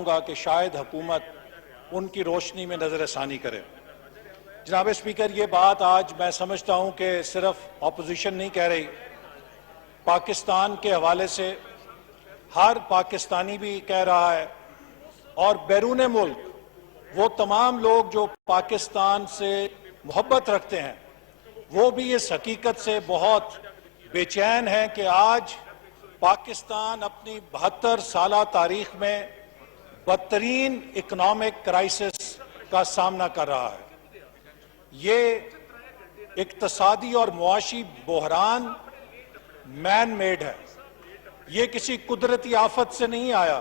چاہوں گا کہ شاید حکومت ان کی روشنی میں نظر ثانی کرے۔ جناب اسپیکر، یہ بات آج میں سمجھتا ہوں کہ صرف اپوزیشن نہیں کہہ رہی، پاکستان کے حوالے سے ہر پاکستانی بھی کہہ رہا ہے، اور بیرون ملک وہ تمام لوگ جو پاکستان سے محبت رکھتے ہیں وہ بھی اس حقیقت سے بہت بے چین ہیں کہ آج پاکستان اپنی 72 سالہ تاریخ میں بدترین اکنامک کرائسس کا سامنا کر رہا ہے۔ یہ اقتصادی اور معاشی بحران مین میڈ ہے، یہ کسی قدرتی آفت سے نہیں آیا،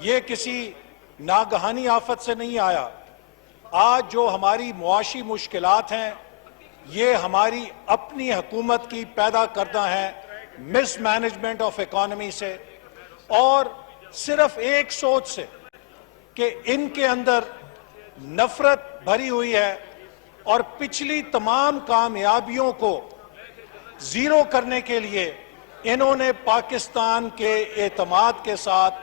یہ کسی ناگہانی آفت سے نہیں آیا۔ آج جو ہماری معاشی مشکلات ہیں یہ ہماری اپنی حکومت کی پیدا کردہ ہیں مس مینجمنٹ آف اکانومی سے، اور صرف ایک سوچ سے کہ ان کے اندر نفرت بھری ہوئی ہے، اور پچھلی تمام کامیابیوں کو زیرو کرنے کے لیے انہوں نے پاکستان کے اعتماد کے ساتھ،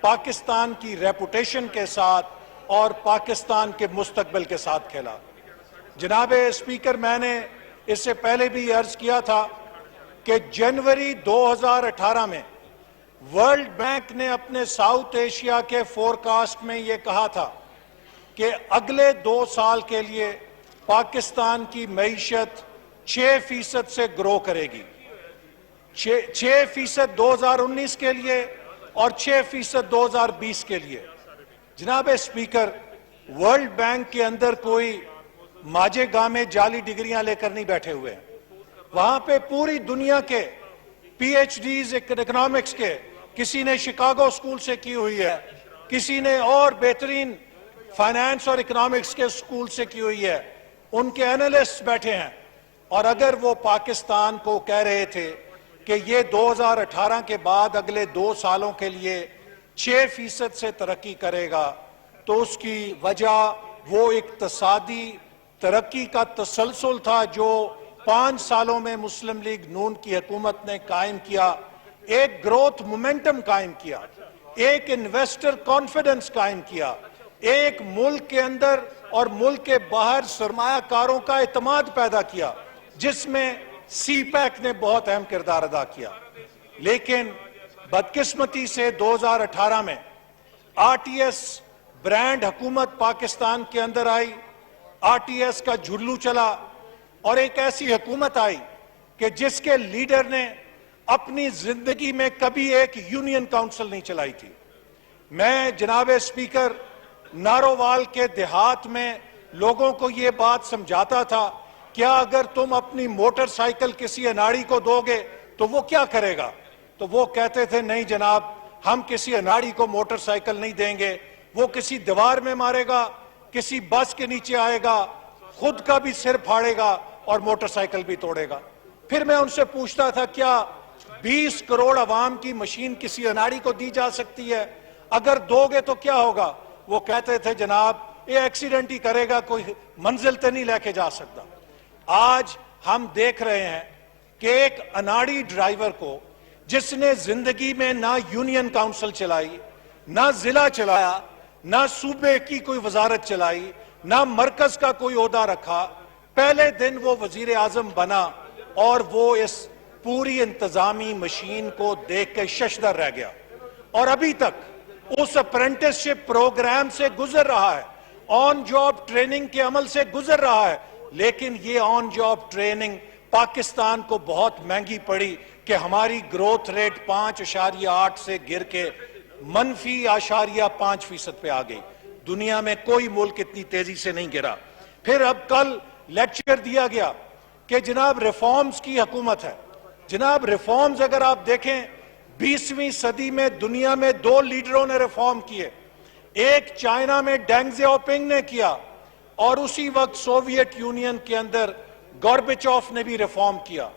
پاکستان کی ریپوٹیشن کے ساتھ اور پاکستان کے مستقبل کے ساتھ کھیلا۔ جناب اسپیکر، میں نے اس سے پہلے بھی عرض کیا تھا کہ جنوری 2018 میں ورلڈ بینک نے اپنے ساؤتھ ایشیا کے فورکاسٹ میں یہ کہا تھا کہ اگلے 2 سال کے لیے پاکستان کی معیشت 6% سے گرو کرے گی، 6% 2019 کے لیے اور 6% 2020 کے لیے۔ جناب اسپیکر، ورلڈ بینک کے اندر کوئی ماجے گامے جعلی ڈگریاں لے کر نہیں بیٹھے ہوئے ہیں، وہاں پہ پوری دنیا کے پی ایچ ڈیز اکنامکس کے، کسی نے شکاگو اسکول سے کی ہوئی ہے، کسی نے اور بہترین فائنانس اور اکنامکس کے اسکول سے کی ہوئی ہے، ان کے اینالسٹ بیٹھے ہیں، اور اگر وہ پاکستان کو کہہ رہے تھے کہ یہ 2018 کے بعد اگلے 2 سالوں کے لیے 6% سے ترقی کرے گا، تو اس کی وجہ وہ اقتصادی ترقی کا تسلسل تھا جو 5 سالوں میں مسلم لیگ نون کی حکومت نے قائم کیا، ایک گروتھ مومنٹم قائم کیا، ایک انویسٹر کانفیڈنس قائم کیا، ایک ملک کے اندر اور ملک کے باہر سرمایہ کاروں کا اعتماد پیدا کیا، جس میں سی پیک نے بہت اہم کردار ادا کیا۔ لیکن بدقسمتی سے 2018 میں آر ٹی ایس برانڈ حکومت پاکستان کے اندر آئی، آر ٹی ایس کا جھلو چلا، اور ایک ایسی حکومت آئی کہ جس کے لیڈر نے اپنی زندگی میں کبھی ایک یونین کاؤنسل نہیں چلائی تھی۔ میں جناب اسپیکر نارووال کے دیہات میں لوگوں کو یہ بات سمجھاتا تھا، کیا اگر تم اپنی موٹر سائیکل کسی اناڑی کو دو گے تو وہ کیا کرے گا؟ تو وہ کہتے تھے نہیں جناب، ہم کسی اناڑی کو موٹر سائیکل نہیں دیں گے، وہ کسی دیوار میں مارے گا، کسی بس کے نیچے آئے گا، خود کا بھی سر پھاڑے گا اور موٹر سائیکل بھی توڑے گا۔ پھر میں ان سے پوچھتا تھا کیا 20 کروڑ عوام کی مشین کسی اناڑی کو دی جا سکتی ہے؟ اگر دو گے تو کیا ہوگا؟ وہ کہتے تھے جناب یہ ایکسیڈنٹ ہی کرے گا، کوئی منزل تے نہیں لے کے جا سکتا۔ آج ہم دیکھ رہے ہیں کہ ایک اناڑی ڈرائیور کو، جس نے زندگی میں نہ یونین کاؤنسل چلائی، نہ ضلع چلایا، نہ صوبے کی کوئی وزارت چلائی، نہ مرکز کا کوئی عہدہ رکھا، پہلے دن وہ وزیر اعظم بنا اور وہ اس پوری انتظامی مشین کو دیکھ کے ششدر رہ گیا، اور ابھی تک اس اپرنٹس شپ پروگرام سے گزر رہا ہے، آن جاب ٹریننگ کے عمل سے گزر رہا ہے، لیکن یہ آن جاب ٹریننگ پاکستان کو بہت مہنگی پڑی کہ ہماری گروتھ ریٹ 5.8 سے گر کے -0.5% پہ آ گئی۔ دنیا میں کوئی ملک اتنی تیزی سے نہیں گرا۔ پھر اب کل لیکچر دیا گیا کہ جناب ریفارمز کی حکومت ہے۔ جناب ریفارمز اگر آپ دیکھیں 20ویں صدی میں دنیا میں 2 لیڈروں نے ریفارم کیے، ایک چائنا میں ڈینگ زیاؤپنگ نے کیا، اور اسی وقت سوویت یونین کے اندر گوربیچوف نے بھی ریفارم کیا۔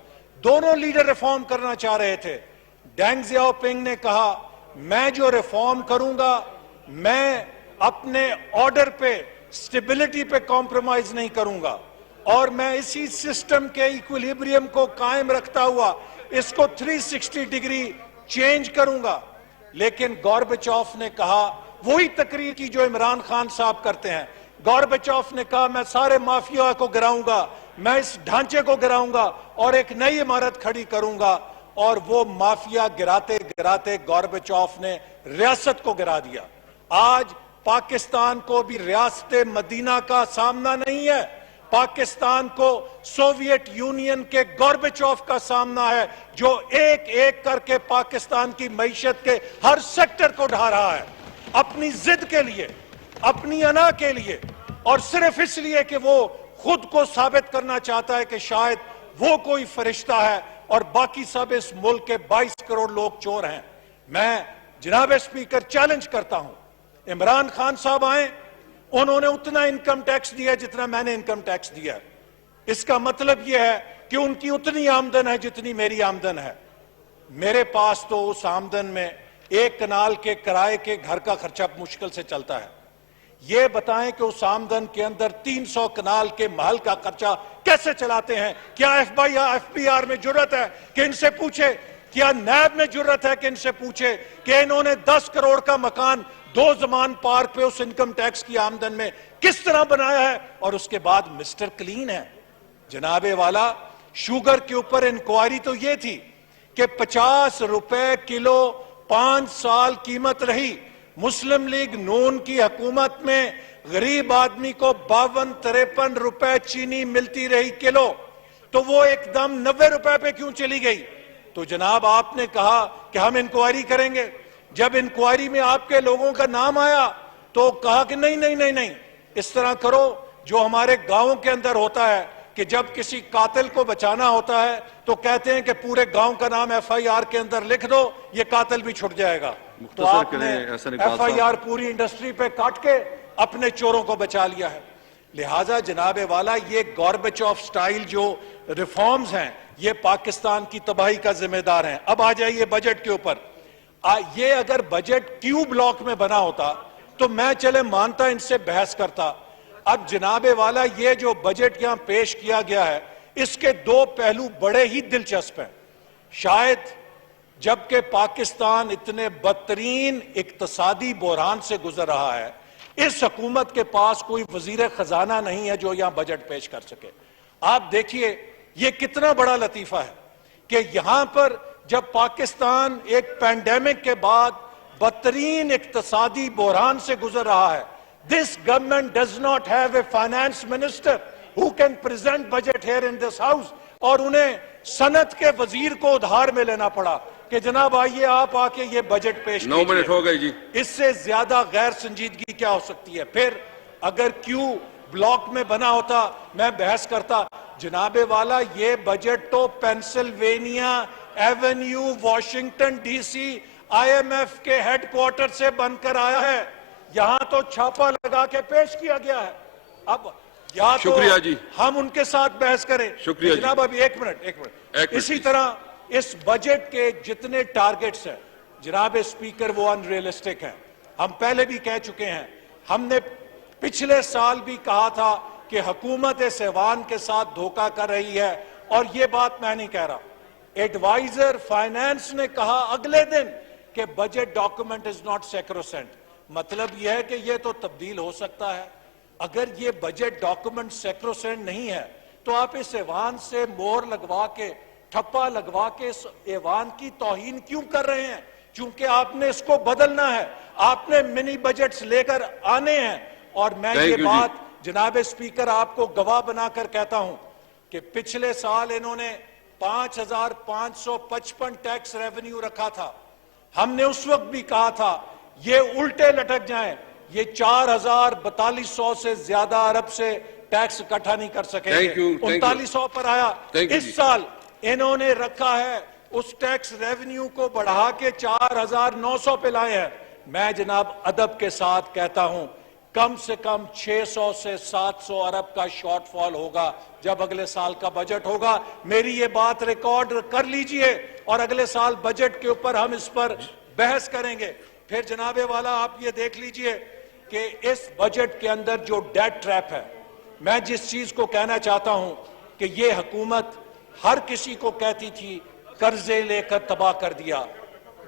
دونوں لیڈر ریفارم کرنا چاہ رہے تھے۔ ڈینگ زیاؤپنگ نے کہا میں جو ریفارم کروں گا میں اپنے آرڈر پہ، سٹیبلٹی پہ کمپرومائز نہیں کروں گا، اور میں اسی سسٹم کے ایکویلیبریم کو قائم رکھتا ہوا اس کو 360 ڈگری چینج کروں گا۔ لیکن گوربیچوف نے کہا وہی تقریر کی جو عمران خان صاحب کرتے ہیں. گوربچوف نے کہا میں سارے مافیا کو گراؤں گا, میں اس ڈھانچے کو گراؤں گا اور ایک نئی عمارت کھڑی کروں گا, اور وہ مافیا گراتے گراتے گوربچوف نے ریاست کو گرا دیا. آج پاکستان کو بھی ریاست مدینہ کا سامنا نہیں ہے, پاکستان کو سوویت یونین کے گوربچوف کا سامنا ہے, جو ایک ایک کر کے پاکستان کی معیشت کے ہر سیکٹر کو ڈھا رہا ہے اپنی ضد کے لیے, اپنی انا کے لیے, اور صرف اس لیے کہ وہ خود کو ثابت کرنا چاہتا ہے کہ شاید وہ کوئی فرشتہ ہے اور باقی سب اس ملک کے 22 کروڑ لوگ چور ہیں. میں جناب اسپیکر چیلنج کرتا ہوں, عمران خان صاحب آئیں, انہوں نے اتنا انکم ٹیکس دیا جتنا میں نے انکم ٹیکس دیا. اس کا مطلب یہ ہے کہ ان کی اتنی آمدن ہے جتنی میری آمدن ہے. میرے پاس تو اس آمدن میں ایک کنال کے کرائے کے گھر کا خرچہ مشکل سے چلتا ہے. یہ بتائیں کہ اس آمدن کے اندر 300 کنال کے محل کا خرچہ کیسے چلاتے ہیں؟ کیا ایف بی آر میں جرت ہے کہ ان سے پوچھے؟ کیا نیب میں جرت ہے کہ ان سے پوچھے کہ انہوں نے 10 کروڑ کا مکان 2 زمان پارک پہ اس انکم ٹیکس کی آمدن میں کس طرح بنایا ہے؟ اور اس کے بعد مسٹر کلین ہے. جناب والا, شوگر کے اوپر انکوائری تو یہ تھی کہ 50 روپے کلو 5 سال قیمت رہی. مسلم لیگ نون کی حکومت میں غریب آدمی کو 52-53 روپے چینی ملتی رہی کلو, تو وہ ایک دم 90 روپے پہ کیوں چلی گئی؟ تو جناب آپ نے کہا کہ ہم انکوائری کریں گے. جب انکوائری میں آپ کے لوگوں کا نام آیا تو کہا کہ نہیں, اس طرح کرو جو ہمارے گاؤں کے اندر ہوتا ہے کہ جب کسی قاتل کو بچانا ہوتا ہے تو کہتے ہیں کہ پورے گاؤں کا نام ایف آئی آر کے اندر لکھ دو, یہ قاتل بھی چھٹ جائے گا. تو آپ نے ایف آئی آر پوری انڈسٹری پہ کاٹ کے اپنے چوروں کو بچا لیا ہے. لہٰذا جناب والا, یہ گوربچوف سٹائل جو ریفارمز ہیں یہ پاکستان کی تباہی کا ذمہ دار ہیں. اب آ جائیے بجٹ کے اوپر. یہ اگر بجٹ کیو بلاک میں بنا ہوتا تو میں چلے مانتا ان سے بحث کرتا. اب جناب والا, یہ جو بجٹ یہاں پیش کیا گیا ہے اس کے 2 پہلو بڑے ہی دلچسپ ہیں. شاید جبکہ پاکستان اتنے بدترین اقتصادی بحران سے گزر رہا ہے, اس حکومت کے پاس کوئی وزیر خزانہ نہیں ہے جو یہاں بجٹ پیش کر سکے. آپ دیکھیے یہ کتنا بڑا لطیفہ ہے کہ یہاں پر جب پاکستان ایک پینڈیمک کے بعد بدترین اقتصادی بحران سے گزر رہا ہے, this government does not have a finance minister who can present budget here in this house, اور انہیں صنعت کے وزیر کو ادھار میں لینا پڑا کہ جناب آئیے آپ آ کے یہ بجٹ پیش کیجئے. 9 منٹ ہو گئے جی. اس سے زیادہ غیر سنجیدگی کیا ہو سکتی ہے؟ پھر اگر کیو بلاک میں بنا ہوتا میں بحث کرتا. جناب والا, یہ بجٹ تو Pennsylvania Avenue Washington D C I M F کے ہیڈ کوارٹر سے بن کر آیا ہے, یہاں تو چھاپا لگا کے پیش کیا گیا ہے. اب یا تو شکریہ جی, ہم ان کے ساتھ بحث کریں. شکریہ جناب ابھی ایک منٹ. اسی طرح اس بجٹ کے جتنے ٹارگٹس ہیں جناب اسپیکر وہ ان ریئلسٹک ہیں. ہم پہلے بھی کہہ چکے ہیں, ہم نے پچھلے سال بھی کہا تھا کہ حکومت اس ایوان کے ساتھ دھوکہ کر رہی ہے, اور یہ بات میں نہیں کہہ رہا. ایڈوائزر فائنانس نے کہا اگلے دن کہ بجٹ ڈاکومنٹ از ناٹ سیکروسینٹ. مطلب یہ ہے کہ یہ تو تبدیل ہو سکتا ہے. اگر یہ بجٹ ڈاکومنٹ سیکروسینٹ نہیں ہے تو آپ اس ایوان سے مہر لگوا کے, ٹھپا لگوا کے اس ایوان کی توہین کیوں کر رہے ہیں؟ چونکہ آپ نے اس کو بدلنا ہے, آپ نے منی بجٹس لے کر آنے ہیں. اور میں یہ بات جناب اسپیکر آپ کو گواہ بنا کر کہتا ہوں کہ پچھلے سال انہوں نے 5,555 ٹیکس ریونیو رکھا تھا. ہم نے اس وقت بھی کہا تھا یہ الٹے لٹک جائیں, یہ 4,4200 سے زیادہ ارب سے ٹیکس اکٹھا نہیں کر سکیں گے. 3900 پر آیا. اس سال انہوں نے رکھا ہے اس ٹیکس ریونیو کو بڑھا کے 4,900 پہ لائے ہیں. میں جناب ادب کے ساتھ کہتا ہوں کم سے کم 600 سے 700 ارب کا شارٹ فال ہوگا جب اگلے سال کا بجٹ ہوگا. میری یہ بات ریکارڈ کر لیجئے اور اگلے سال بجٹ کے اوپر ہم اس پر بحث کریں گے. پھر جناب والا آپ یہ دیکھ لیجئے کہ اس بجٹ کے اندر جو ڈیٹ ٹریپ ہے, میں جس چیز کو کہنا چاہتا ہوں کہ یہ حکومت ہر کسی کو کہتی تھی قرضے لے کر تباہ کر دیا.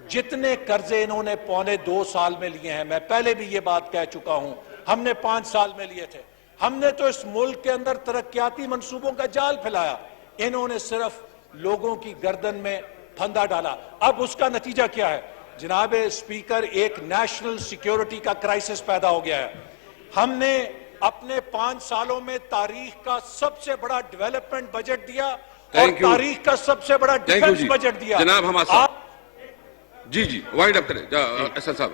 جتنے قرضے انہوں نے 1.25 سال میں لیے ہیں، میں پہلے بھی یہ بات کہہ چکا ہوں، ہم نے 5 سال میں لیے تھے. ہم نے تو اس ملک کے اندر ترقیاتی منصوبوں کا جال پھیلایا، انہوں نے صرف لوگوں کی گردن میں پھندا ڈالا. اب اس کا نتیجہ کیا ہے جناب اسپیکر؟ ایک نیشنل سیکیورٹی کا کرائسس پیدا ہو گیا ہے. ہم نے اپنے 5 سالوں میں تاریخ کا سب سے بڑا ڈیولپمنٹ بجٹ دیا اور تاریخ کا سب سے بڑا ڈیفنس بجٹ دیا. جناب ہمارے صاحب جی وائنڈ اپ کریں ایسا صاحب،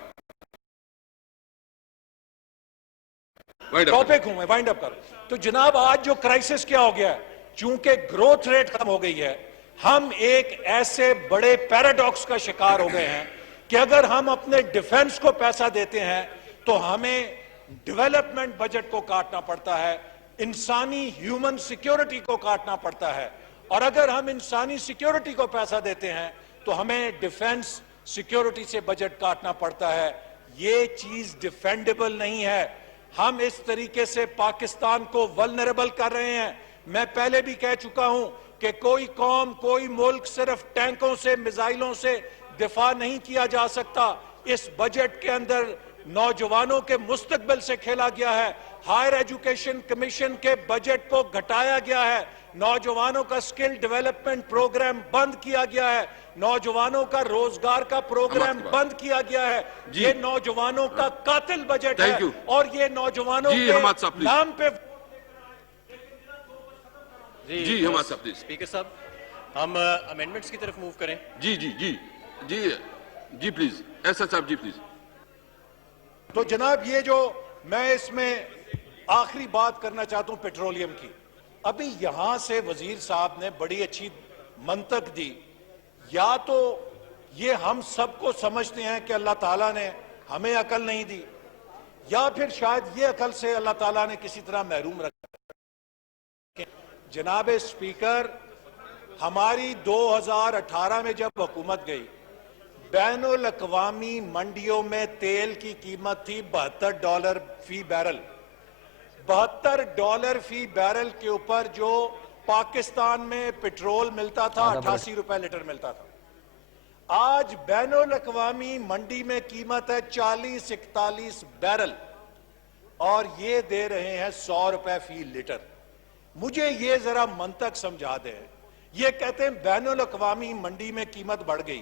ٹاپک ہوں میں، وائنڈ اپ کر. تو جناب آج جو کرائسس کیا ہو گیا ہے، چونکہ گروتھ ریٹ ختم ہو گئی ہے، ہم ایک ایسے بڑے پیراڈاکس کا شکار ہو گئے ہیں کہ اگر ہم اپنے ڈیفنس کو پیسہ دیتے ہیں تو ہمیں ڈیولپمنٹ بجٹ کو کاٹنا پڑتا ہے، انسانی ہیومن سیکیورٹی کو کاٹنا پڑتا ہے. اور اگر ہم انسانی سیکیورٹی کو پیسہ دیتے ہیں تو ہمیں ڈیفنس سیکیورٹی سے بجٹ کاٹنا پڑتا ہے. یہ چیز ڈیفینڈیبل نہیں ہے. ہم اس طریقے سے پاکستان کو ولنریبل کر رہے ہیں. میں پہلے بھی کہہ چکا ہوں کہ کوئی قوم، کوئی ملک صرف ٹینکوں سے، میزائلوں سے دفاع نہیں کیا جا سکتا. اس بجٹ کے اندر نوجوانوں کے مستقبل سے کھیلا گیا ہے. ہائر ایجوکیشن کمیشن کے بجٹ کو گھٹایا گیا ہے. نوجوانوں کا سکل ڈیولپمنٹ پروگرام بند کیا گیا ہے. نوجوانوں کا روزگار کا پروگرام بند کیا گیا ہے. یہ نوجوانوں کا قاتل بجٹ ہے اور یہ نوجوانوں کے نام پہ. جی ہمارے صاحب پلیز. اسپیکر صاحب ہم امینڈمنٹس کی طرف موو کریں. جی پلیز ایسا صاحب جی پلیز. تو جناب یہ جو میں اس میں آخری بات کرنا چاہتا ہوں پیٹرولیم کی. ابھی یہاں سے وزیر صاحب نے بڑی اچھی منطق دی. یا تو یہ ہم سب کو سمجھتے ہیں کہ اللہ تعالیٰ نے ہمیں عقل نہیں دی، یا پھر شاید یہ عقل سے اللہ تعالیٰ نے کسی طرح محروم رکھا. جناب اسپیکر، ہماری 2018 میں جب حکومت گئی، بین الاقوامی منڈیوں میں تیل کی قیمت تھی $72 فی بیرل. $72 فی بیرل کے اوپر جو پاکستان میں پیٹرول ملتا تھا 88 روپے لیٹر ملتا تھا. آج بین الاقوامی منڈی میں قیمت ہے 40-41 بیرل اور یہ دے رہے ہیں 100 روپے فی لیٹر. مجھے یہ ذرا منطق سمجھا دیں. یہ کہتے ہیں بین الاقوامی منڈی میں قیمت بڑھ گئی.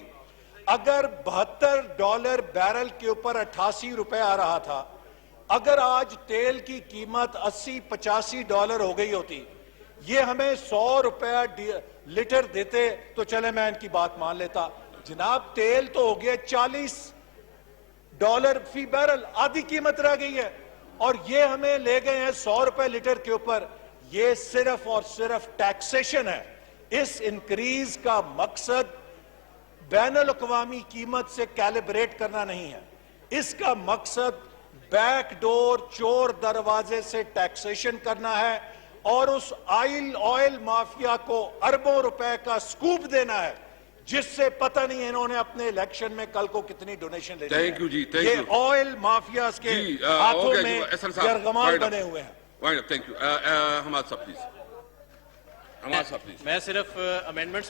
اگر $72 بیرل کے اوپر 88 روپے آ رہا تھا، اگر آج تیل کی قیمت $80-85 ہو گئی ہوتی، یہ ہمیں 100 روپے لیٹر دیتے تو چلے میں ان کی بات مان لیتا. جناب تیل تو ہو گیا $40 فی بیرل، آدھی قیمت رہ گئی ہے اور یہ ہمیں لے گئے ہیں 100 روپے لیٹر کے اوپر. یہ صرف اور صرف ٹیکسیشن ہے. اس انکریز کا مقصد بین الاقوامی قیمت سے کیلیبریٹ کرنا نہیں ہے. اس کا مقصد بیک ڈور، چور دروازے سے ٹیکسیشن کرنا ہے اور اس آئل مافیا کو اربوں روپے کا سکوپ دینا ہے، جس سے پتہ نہیں انہوں نے اپنے الیکشن میں کل کو کتنی ڈونیشن لے لی ہے. یہ آئل مافیاز کے ہاتھوں میں یرغمال بنے ہوئے ہیں. ہمارے صاحب پلیز. میں صرف امینڈمنٹس